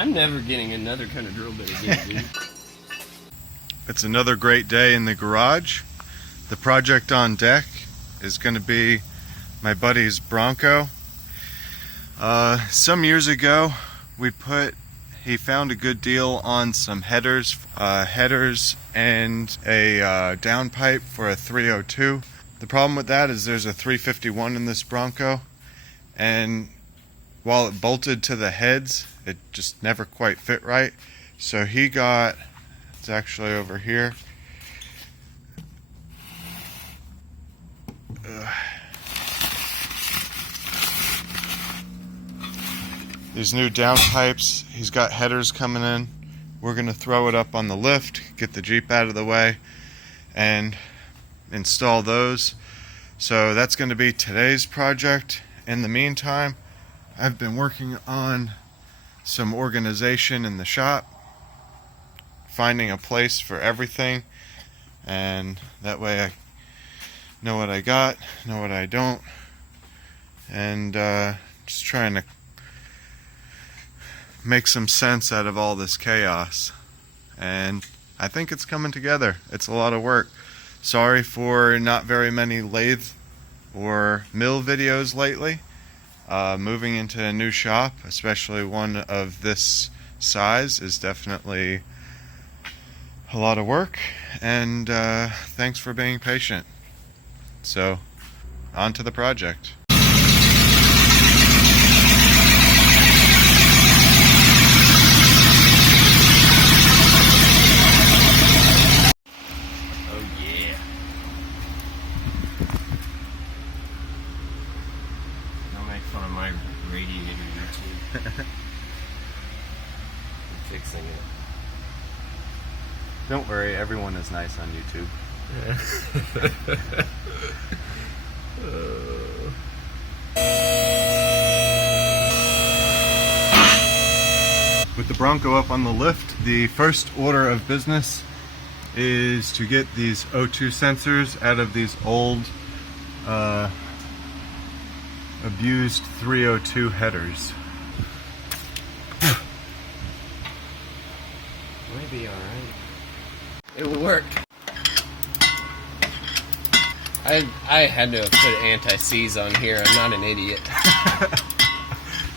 I'm never getting another kind of drill bit again, dude. It's another great day in the garage. The project on deck is going to be my buddy's Bronco. Some years ago, he found a good deal on some headers and a downpipe for a 302. The problem with that is there's a 351 in this Bronco, and while it bolted to the heads, it just never quite fit right. So he got, it's actually over here, these new downpipes. He's got headers coming in. We're going to throw it up on the lift, get the Jeep out of the way, and install those. So that's going to be today's project. In the meantime, I've been working on some organization in the shop, finding a place for everything, and that way I know what I got, know what I don't, and just trying to make some sense out of all this chaos. And I think it's coming together. It's a lot of work. Sorry for not very many lathe or mill videos lately. Moving into a new shop, especially one of this size, is definitely a lot of work, and thanks for being patient. So, on to the project. Fun of my radiator here too. I'm fixing it. Don't worry, everyone is nice on YouTube. With the Bronco up on the lift, the first order of business is to get these O2 sensors out of these old abused 302 headers. Might be alright. It will work. I had to have put anti-seize on here. I'm not an idiot.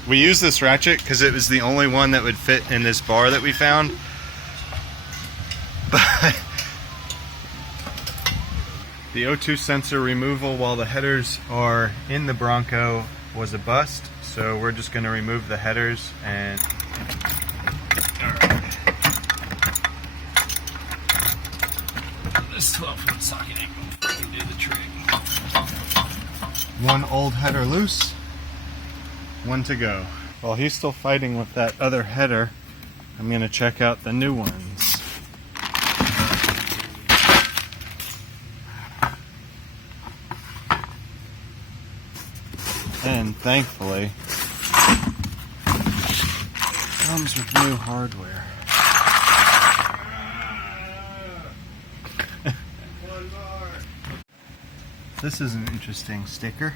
We used this ratchet because it was the only one that would fit in this bar that we found. But the O2 sensor removal while the headers are in the Bronco was a bust, so we're just going to remove the headers and... This 12-foot socket ain't gonna fucking do the trick. One old header loose, one to go. While he's still fighting with that other header, I'm going to check out the new ones. And thankfully, it comes with new hardware. This is an interesting sticker.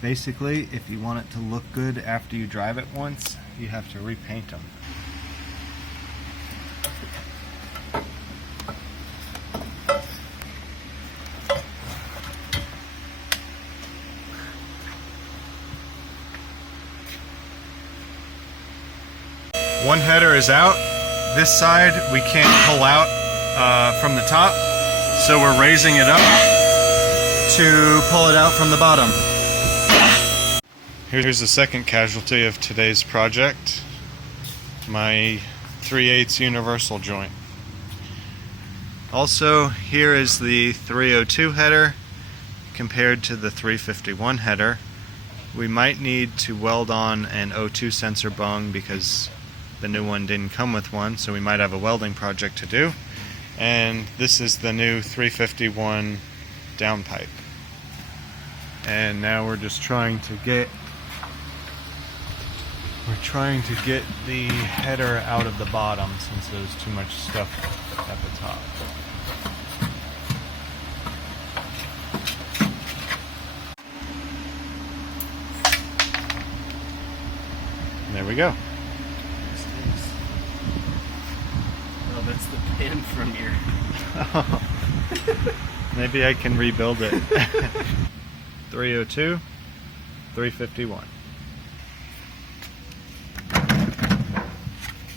Basically, if you want it to look good after you drive it once, you have to repaint them. One header is out. This side we can't pull out from the top, so we're raising it up to pull it out from the bottom. Here's the second casualty of today's project, my 3/8 universal joint. Also, here is the 302 header compared to the 351 header. We might need to weld on an O2 sensor bung because the new one didn't come with one, so we might have a welding project to do. And this is the new 351 downpipe. And now we're just trying to get the header out of the bottom since there's too much stuff at the top. There we go. Oh, that's the pin from your... Maybe I can rebuild it. 302, 351.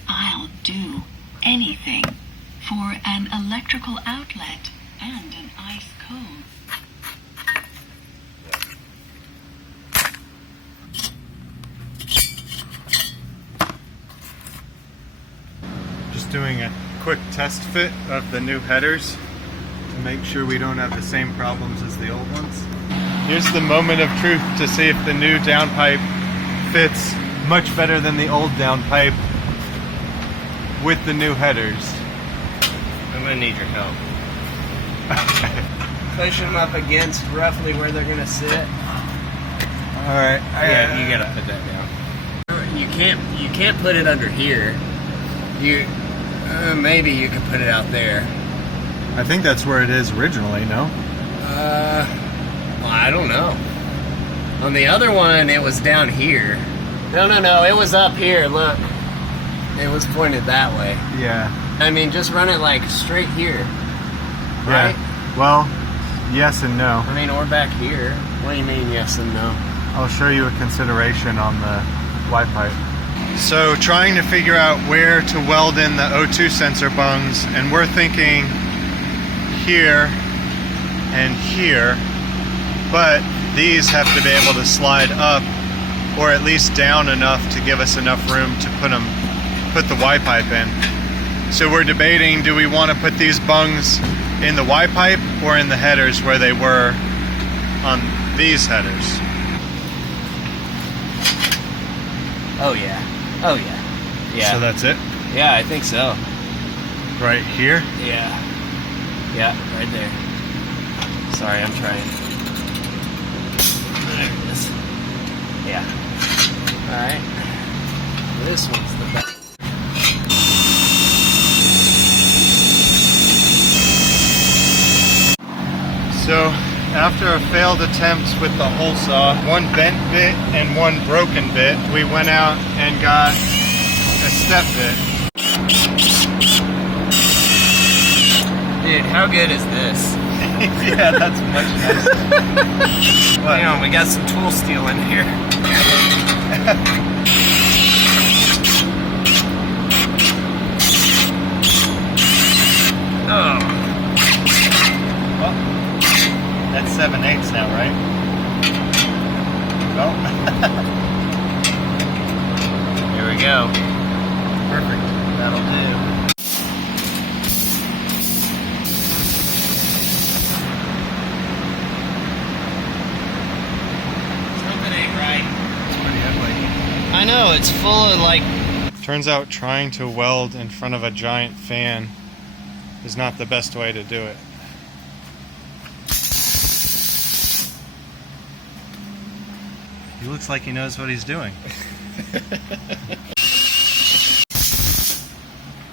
I'll do anything for an electrical outlet and an ice cone. Just doing a quick test fit of the new headers to make sure we don't have the same problems as the old ones. Here's the moment of truth to see if the new downpipe fits much better than the old downpipe with the new headers. I'm gonna need your help. Push them up against roughly where they're gonna sit. Alright. Yeah, you gotta put that down. You can't put it under here. Maybe you could put it out there. I think that's where it is originally, no? Well, I don't know. On the other one, it was down here. No, it was up here, look. It was pointed that way. Yeah. I mean, just run it like straight here. Right? Yeah. Well, yes and no. I mean, or back here. What do you mean, yes and no? I'll show you a consideration on the Y-pipe. So trying to figure out where to weld in the O2 sensor bungs, and we're thinking here and here, but these have to be able to slide up or at least down enough to give us enough room to put the Y-pipe in. So we're debating, do we want to put these bungs in the Y-pipe or in the headers where they were on these headers? Oh yeah. Oh yeah. Yeah. So that's it? Yeah, I think so. Right here? Yeah. Yeah, right there. Sorry, I'm trying. There it is. Yeah. Alright. This one's the best. So, after a failed attempt with the hole saw, one bent bit and one broken bit, we went out and got a step bit. Dude, how good is this? Yeah, that's much nicer. Hang on, we got some tool steel in here. Oh. Well, that's 7/8 now, right? Oh. Here we go. Perfect. That'll do. Something ain't right. It's pretty ugly. I know, it's full of like... Turns out trying to weld in front of a giant fan is not the best way to do it. He looks like he knows what he's doing.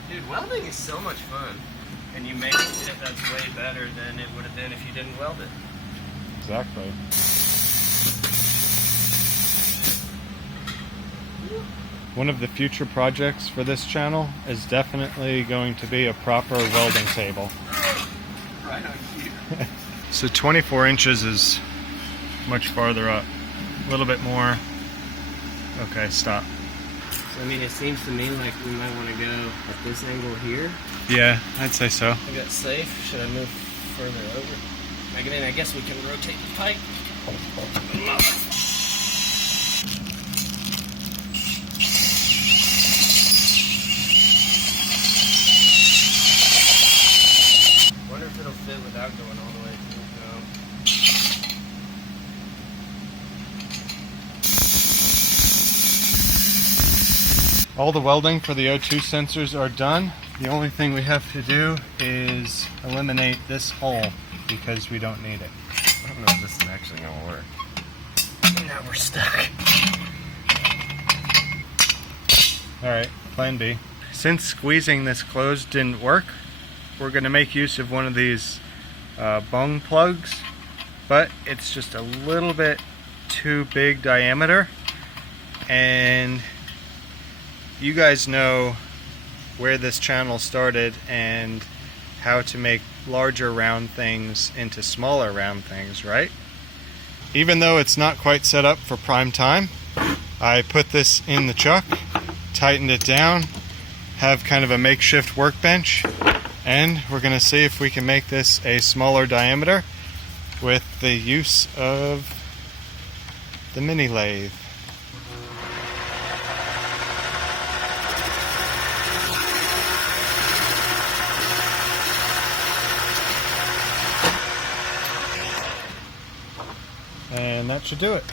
Dude, welding is so much fun. And you make it that's way better than it would have been if you didn't weld it. Exactly. One of the future projects for this channel is definitely going to be a proper welding table. Right on cue. So 24 inches is much farther up. A little bit more. Okay, stop. So, I mean, it seems to me like we might want to go at this angle here. Yeah, I'd say so. I got safe. Should I move further over? I guess we can rotate the pipe. Wonder if it'll fit without going all the way through. All the welding for the O2 sensors are done. The only thing we have to do is eliminate this hole because we don't need it. I don't know if this is actually going to work. Now we're stuck. Alright, plan B. Since squeezing this closed didn't work, we're going to make use of one of these bung plugs, but it's just a little bit too big diameter, and you guys know where this channel started and how to make larger round things into smaller round things, right? Even though it's not quite set up for prime time, I put this in the chuck, tightened it down, have kind of a makeshift workbench, and we're going to see if we can make this a smaller diameter with the use of the mini lathe. And that should do it.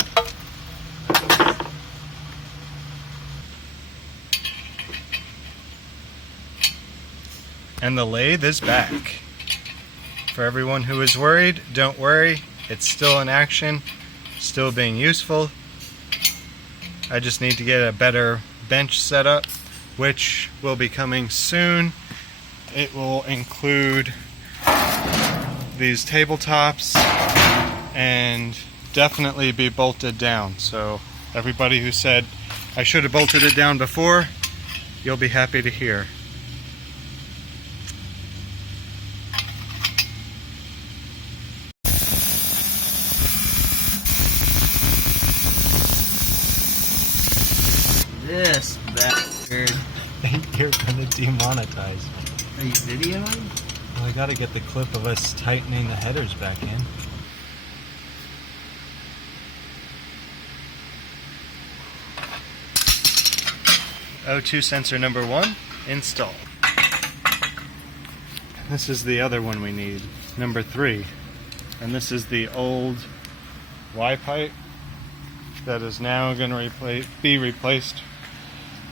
And the lathe is back. For everyone who is worried, don't worry. It's still in action, still being useful. I just need to get a better bench set up, which will be coming soon. It will include these tabletops and definitely be bolted down. So everybody who said I should have bolted it down before, you'll be happy to hear. This bastard. You're gonna demonetize. Are you videoing? Well, I gotta get the clip of us tightening the headers back in. O2 sensor number 1 installed. This is the other one we need, number 3. And this is the old Y pipe that is now going to be replaced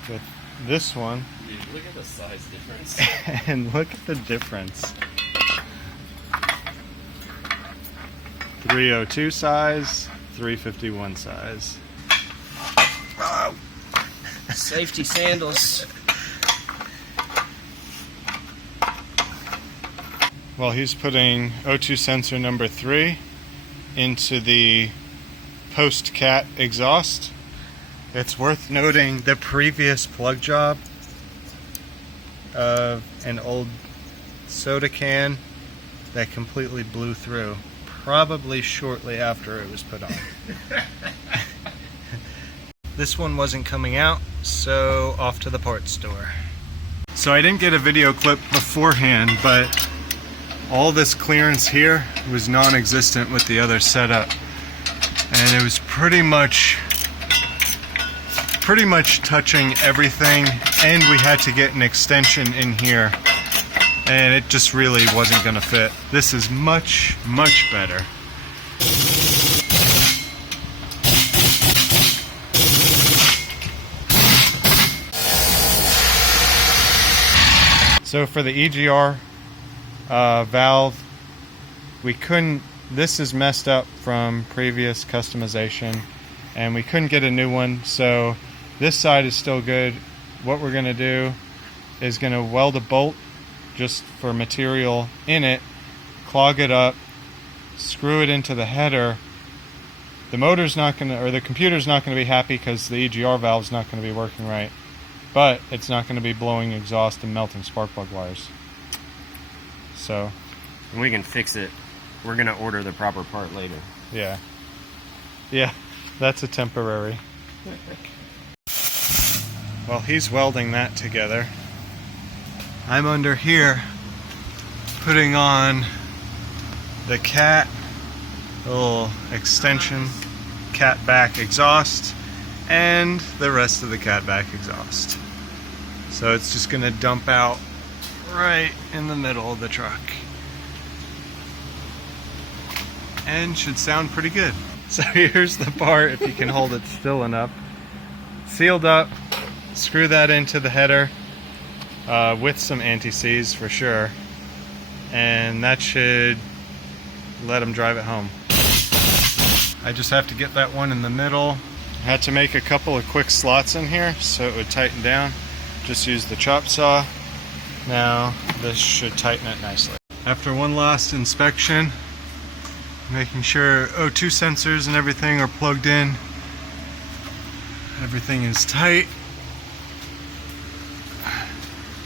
with this one. Dude, look at the size difference. And look at the difference. 302 size, 351 size. Oh. Safety sandals. Well, he's putting O2 sensor number 3 into the post-cat exhaust. It's worth noting the previous plug job of an old soda can that completely blew through, probably shortly after it was put on. This one wasn't coming out, so off to the parts store. So I didn't get a video clip beforehand, but all this clearance here was non-existent with the other setup. And it was pretty much touching everything, and we had to get an extension in here, and it just really wasn't gonna fit. This is much, much better. So for the EGR valve, we couldn't, this is messed up from previous customization, and we couldn't get a new one, so this side is still good. What we're going to do is going to weld a bolt just for material in it, clog it up, screw it into the header. The motor's not going to, or the computer's not going to be happy because the EGR valve's not going to be working right, but it's not going to be blowing exhaust and melting spark plug wires. So, And we can fix it. We're gonna order the proper part later. yeah. Yeah, that's a temporary. Well, he's welding that together. I'm under here putting on the cat, little extension, cat back exhaust, and the rest of the cat back exhaust. So it's just gonna dump out right in the middle of the truck. And should sound pretty good. So here's the part, if you can hold it still enough. Sealed up, screw that into the header with some anti-seize for sure. And that should let them drive it home. I just have to get that one in the middle. I had to make a couple of quick slots in here so it would tighten down. Just use the chop saw. Now this should tighten it nicely. After one last inspection, making sure O2 sensors and everything are plugged in. Everything is tight.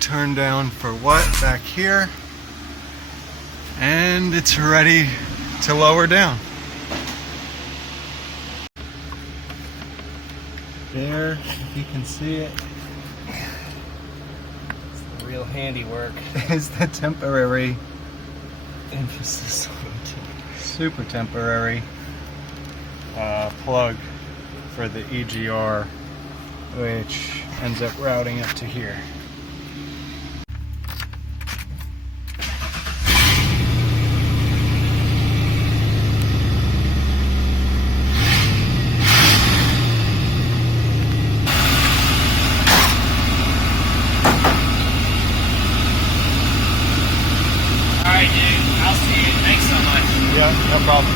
turn down for what back here, and it's ready to lower down. There, if you can see it, It's the real handiwork. is the temporary, emphasis on super temporary plug for the EGR, which ends up routing up to here. Alright, dude. I'll see you. Thanks so much. Yeah, no problem.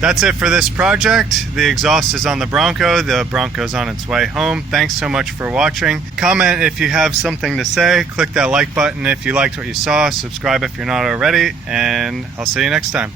That's it for this project. The exhaust is on the Bronco. The Bronco's on its way home. Thanks so much for watching. Comment if you have something to say. Click that like button if you liked what you saw. Subscribe if you're not already. And I'll see you next time.